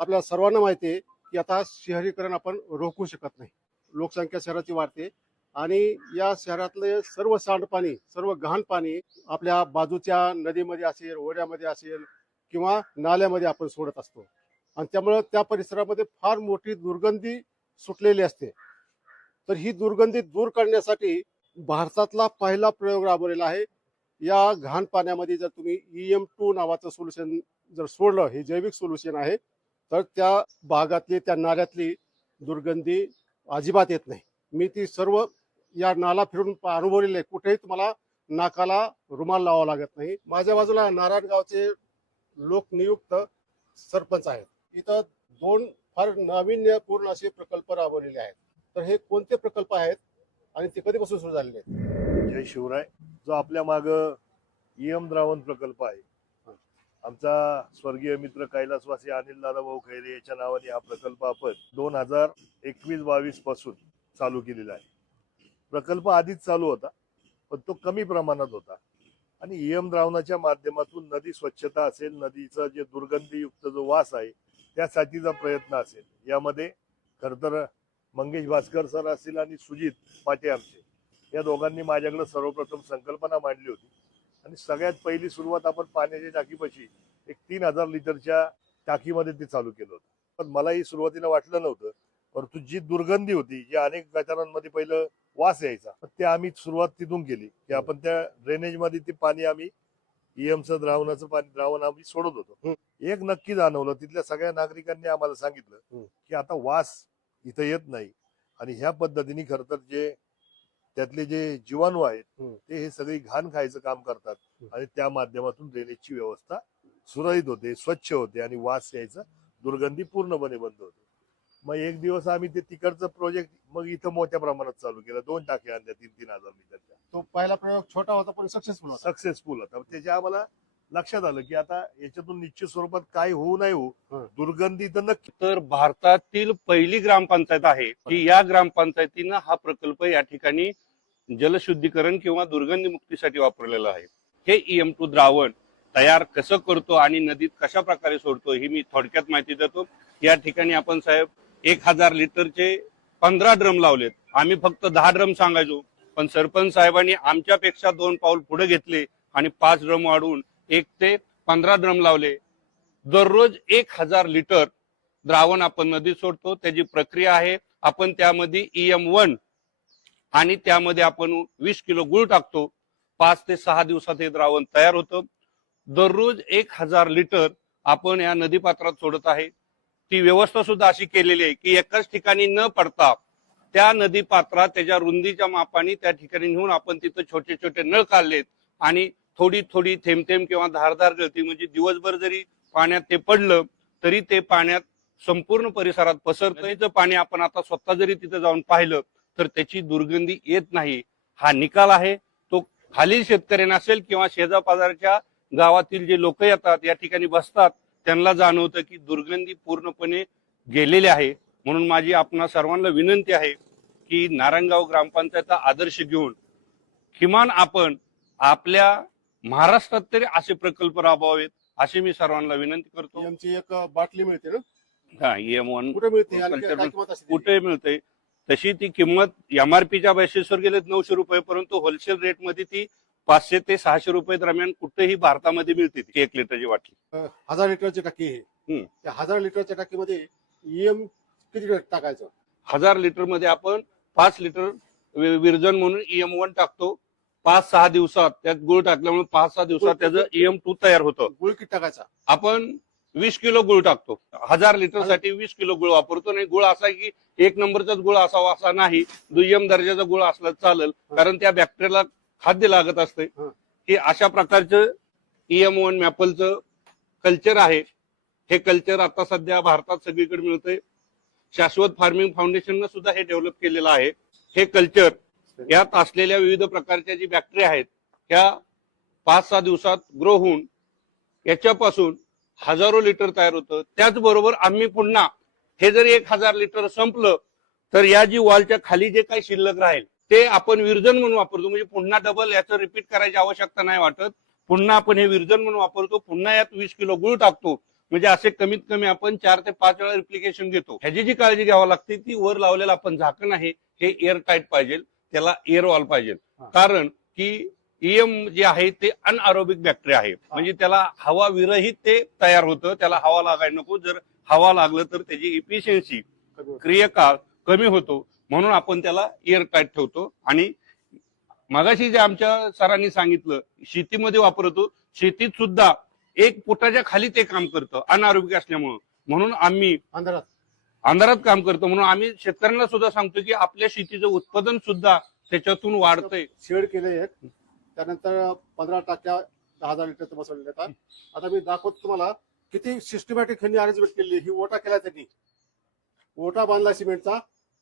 आपल्याला सर्वांना माहिती आहे की आता शहरीकरण आपण रोखू शकत नाही. लोकसंख्या शहराची वाढते आणि या शहरातले सर्व सांडपाणी, सर्व घाण पाणी आपल्या बाजूच्या नदीमध्ये असेल, ओढ्यामध्ये असेल किंवा नाल्यामध्ये आपण सोडत असतो आणि त्यामुळे त्या परिसरामध्ये फार मोठी दुर्गंधी सुटलेली असते. तर ही दुर्गंधी दूर करण्यासाठी भारतातला पहिला प्रयोग राबवलेला आहे. या घाण पाण्यामध्ये जर तुम्ही EM2 नावाचं सोल्युशन जर सोडलं, हे जैविक सोल्युशन आहे, तर त्या भागातली, त्या नाल्यातली दुर्गंधी अजिबात येत नाही. मी ती सर्व या नाला फिरून अनुभवलेली आहे. कुठेही तुम्हाला नाकाला रुमाल लावावा लागत नाही. माझ्या बाजूला नारायणगावचे लोकनियुक्त सरपंच आहेत. इथं 2 फार नाविन्यपूर्ण असे प्रकल्प राबवलेले आहेत. तर हे कोणते प्रकल्प आहेत आणि ते कधीपासून सुरू झालेले आहेत? जय शिवराय. जो आपल्या माग EM द्रावण प्रकल्प आहे, आमचा स्वर्गीय मित्र कैलासवासी अनिल दादाभाऊ खैरे याच्या नावाने हा प्रकल्प आपण 2021-22 पासून चालू केलेला आहे. प्रकल्प आधीच चालू होता, पण तो कमी प्रमाणात होता आणि EM द्रावणाच्या माध्यमातून नदी स्वच्छता असेल, नदीचा जे दुर्गंधीयुक्त जो वास आहे त्यासाठीचा प्रयत्न असेल. यामध्ये खर तर मंगेश भास्कर सर असतील आणि सुजित पाटे आमचे, या दोघांनी माझ्याकडे सर्वप्रथम संकल्पना मांडली होती आणि सगळ्यात पहिली सुरुवात आपण पाण्याच्या टाकीपाशी एक 3000 लिटरच्या टाकीमध्ये ते चालू केलं होतं. पण मलाही सुरुवातीला वाटलं नव्हतं, परंतु जी दुर्गंधी होती, जी अनेक गटारांमध्ये पहिलं वास यायचा, ते आम्ही सुरुवात तिथून केली की आपण त्या ड्रेनेज मध्ये ते पाणी आम्ही EMचं द्रावण आम्ही सोडत होतो. एक नक्की जाणवलं, तिथल्या सगळ्या नागरिकांनी आम्हाला सांगितलं की आता वास इथं येत नाही आणि ह्या पद्धतीने खर तर जे त्यातले जे जीवाणू आहेत ते हे सगळी घाण खायचं काम करतात आणि त्या माध्यमातून ड्रेनेजची व्यवस्था सुरळीत होते, स्वच्छ होते आणि वास यायचा दुर्गंधी पूर्णपणे बंद होते. मग एक दिवस आम्ही ते तिकडचं प्रोजेक्ट मग इथं मोठ्या प्रमाणात चालू केलं. 2 टाक्या आणल्या 3,000 लिटरच्या. तो पहिला प्रयोग छोटा होता पण सक्सेसफुल होता. त्याच्या आम्हाला लक्षात आलं की आता याच्यातून निश्चित स्वरूपात काय होऊ नाही होऊ, दुर्गंधी तर नक्की. तर भारतातील पहिली ग्रामपंचायत आहे की या ग्रामपंचायतीनं हा प्रकल्प या ठिकाणी जलशुद्धीकरण किंवा दुर्गंधी मुक्तीसाठी वापरलेला आहे. हे EM2 द्रावण तयार कसं करतो आणि नदीत कशा प्रकारे सोडतो ही मी थोडक्यात माहिती देतो. या ठिकाणी आपण साहेब 1000 लिटरचे 15 ड्रम लावलेत. आम्ही फक्त 10 ड्रम सांगायचो, पण सरपंच साहेबांनी आमच्यापेक्षा 2 पाऊल पुढे घेतले आणि 5 ड्रम वाढवून 1 ते 15 ड्रम लावले. दररोज 1000 लिटर द्रावण आपण नदीत सोडतो. त्याची प्रक्रिया आहे, आपण त्यामध्ये EM1 आणि त्यामध्ये आपण 20 किलो गुळ टाकतो. 5 ते 6 दिवसात हे द्रावण तयार होतं. दररोज 1000 लिटर आपण या नदीपात्रात सोडत आहे. ती व्यवस्था सुद्धा अशी केलेली आहे की एकाच ठिकाणी न पडता त्या नदीपात्रात त्याच्या रुंदीच्या मापाने त्या ठिकाणी नेऊन आपण तिथं छोटे छोटे नळ काढलेत आणि थोडी थोडी थेंब थेंब किंवा धारदार गळती, म्हणजे दिवसभर जरी पाण्यात ते पडलं तरी ते पाण्यात संपूर्ण परिसरात पसरतं. नदीचं पाणी आपण आता स्वतः जरी तिथं जाऊन पाहिलं तर त्याची दुर्गंधी येत नाही. हा निकाल आहे. तो खालील शेतकऱ्यांना असेल किंवा शेजापाजारच्या गावातील जे लोक येतात, या ठिकाणी बसतात, त्यांना जाणवतं की दुर्गंधी पूर्णपणे गेलेली आहे. म्हणून माझी आपणा सर्वांना विनंती आहे की नारायणगाव ग्रामपंचायतचा आदर्श घेऊन किमान आपण आपल्या महाराष्ट्रात तरी असे प्रकल्प राबवावेत अशी मी सर्वांना विनंती करतो. EMची एक बाटली मिळते ना? हा, EM1 कुठे मिळते आणि काय किंमत असते? कुठे मिळते तशी ती किंमत MRPच्या बेसिसवर गेले 900 रुपये, परंतु होलसेल रेट मध्ये ती 500 ते 600 रुपये दरम्यान कुठेही भारतामध्ये मिळते. 1 लिटरची बाटली 1000 लिटरची टाकी आहे. त्या 1000 लिटरच्या टाकीमध्ये EM किती टाकायचं? 1000 लिटर मध्ये आपण 5 लिटर विरजन म्हणून EM1 टाकतो. 5-6 दिवसात त्यात गुळ टाकल्यामुळे 5-6 दिवसात त्याचं EM2 तयार होतं. गुळ किती टाकायचा? आपण 20 किलो गुळ टाकतो. 1000 लिटर साठी 20 किलो गुळ वापरतो. नाही, गुळ असा की 1 नंबरचाच गुळ असावा असा नाही, दुय्यम दर्जाचा गुळ असला चालेल, कारण त्या बॅक्टेरियाला खाद्य लागत असते. हे अशा प्रकारचं EM1 मॅपलचं कल्चर आहे. हे कल्चर आता सध्या भारतात सगळीकडे मिळतंय. शाश्वत फार्मिंग फाउंडेशननं सुद्धा हे डेव्हलप केलेलं आहे. हे कल्चर यात असलेल्या विविध प्रकारच्या जी बॅक्टेरिया आहेत ह्या 5-6 दिवसात ग्रो होऊन याच्यापासून हजारो लिटर तयार होतं. त्याचबरोबर आम्ही पुन्हा हे जर 1000 लिटर संपलं तर या जी वॉलच्या खाली जे काही शिल्लक राहील ते आपण विरजन म्हणून वापरतो. म्हणजे पुन्हा डबल याचं रिपीट करायची आवश्यकता नाही वाटत. पुन्हा आपण हे विरजन म्हणून वापरतो. पुन्हा यात 20 किलो गुळ टाकतो म्हणजे असे कमीत कमी आपण 4 ते 5 वेळा रिप्लिकेशन घेतो. ह्याची जी काळजी घ्यावी लागते ती वर लावलेलं आपण झाकण आहे हे एअर टाईट पाहिजे, त्याला एअर वॉल पाहिजे. कारण की ईएम जे आहे ते अनआरोबिक बॅक्टेरिया आहे, म्हणजे त्याला हवा विरहित ते तयार होतं, त्याला हवा लागायला नको. जर हवा लागलं तर त्याची इफिशियन्सी क्रियाकाळ कमी होतो, म्हणून आपण त्याला एअर टाईट ठेवतो. आणि मगाशी जे आमच्या सरांनी सांगितलं शेतीमध्ये वापरतो, शेतीत सुद्धा 1 फुटाच्या खाली ते काम करतं अनारोग्य असल्यामुळं. म्हणून आम्ही अंधारात काम करतो, म्हणून आम्ही शेतकऱ्यांना सुद्धा सांगतो की आपल्या शेतीचं उत्पादन सुद्धा त्याच्यातून वाढतंय. शेड केले एक, त्यानंतर 15 टाक्या 10,000 लिटरचं बसवलेले आहेत. आता मी दाखवतो तुम्हाला किती सिस्टमॅटिक ह्यांनी अरेंजमेंट केली. ही ओटा केला त्यांनी, ओटा बांधला सिमेंटचा,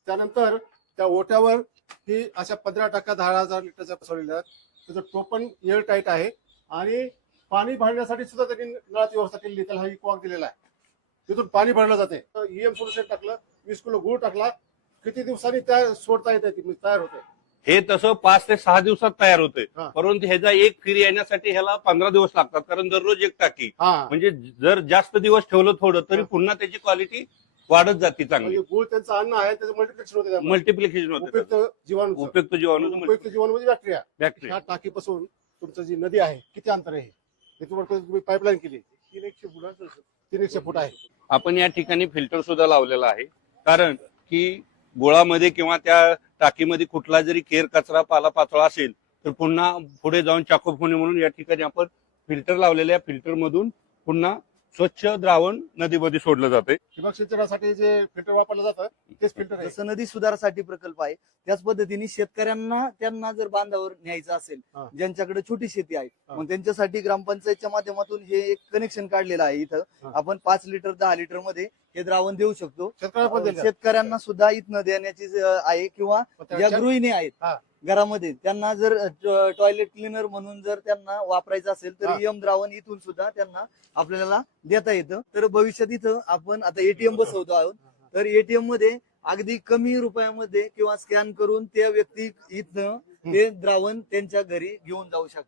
त्यानंतर त्या ओट्यावर ही अशा 15 टाक्या 10,000 लिटरच्या बसवलेल्या आहेत. त्याचं टोपण एअर टाईट आहे आणि पाणी भरण्यासाठी सुद्धा त्यांनी नळाची व्यवस्था केलेली. त्याला हा इक्वाक दिलेला आहे, तिथून पाणी भरलं जाते. ईएम सोल्युशन टाकलं, 20 किलो गुळ टाकला, किती दिवसांनी त्या सोडता येते, ती तयार होते. हे तसं 5 ते 6 दिवसात तयार होते, हा. परंतु ह्याचा एक फिरी येण्यासाठी ह्याला 15 दिवस लागतात. कारण दररोज एक टाकी, हा, म्हणजे जर जास्त दिवस ठेवलं थोडं तरी पुन्हा त्याची क्वालिटी वाढत जाते चांगली. म्हणजे गुळ त्यांचं अन्न आहे, त्याचं मल्टिप्लिकेशन होते, मल्टिप्लिकेशन होते, उपयुक्त जीवाणू उपयुक्त जीवाणू उपयुक्त जीवाणू म्हणजे बॅक्टेरिया. बॅक्टेरिया. ह्या टाकीपासून तुमचं जी नदी आहे किती अंतर आहे, हे तुम्ही पाईपलाईन केली 300 फूट आहे. आपण या ठिकाणी फिल्टर सुद्धा लावलेला आहे, कारण की गुळामध्ये किंवा त्या टाकीमध्ये कुठला जरी केर कचरा पालापाचोळा असेल तर पुन्हा पुढे जाऊन चाकूप होणे म्हणून या ठिकाणी आपण फिल्टर लावलेल्या फिल्टर मधून पुन्हा स्वच्छ द्रावण नदीमध्ये सोडलं जाते. ठिबक सिंचनासाठी जे फिल्टर वापरलं जातं तेच फिल्टर आहे. जसं नदी सुधारासाठी प्रकल्प आहे त्याच पद्धतीने शेतकऱ्यांना त्यांना जर बांधावर न्यायचं असेल, हा. ज्यांच्याकडे छोटी शेती आहे, हा. मग त्यांच्यासाठी ग्रामपंचायतच्या माध्यमातून हे एक कनेक्शन काढलेलं आहे. इथं हा. आपण 5 लिटर 10 लिटर मध्ये हे द्रावण देऊ शकतो. शेतकऱ्याला पण दिलं. शेतकऱ्यांना सुद्धा इथनं देण्याची आहे, किंवा पण ज्या त्याच्या- गृहिणी आहेत हा. घरामध्ये त्यांना जर टॉयलेट क्लिनर म्हणून जर त्यांना वापरायचं असेल तर हा. ईएम द्रावण इथून सुद्धा त्यांना आपल्याला देता येतं. तर भविष्यात इथं आपण आता एटीएम बसवतो आहोत, तर एटीएम मध्ये अगदी कमी रुपयामध्ये किंवा स्कॅन करून त्या व्यक्ती इथनं ते द्रावण त्यांच्या घरी घेऊन जाऊ शकतात.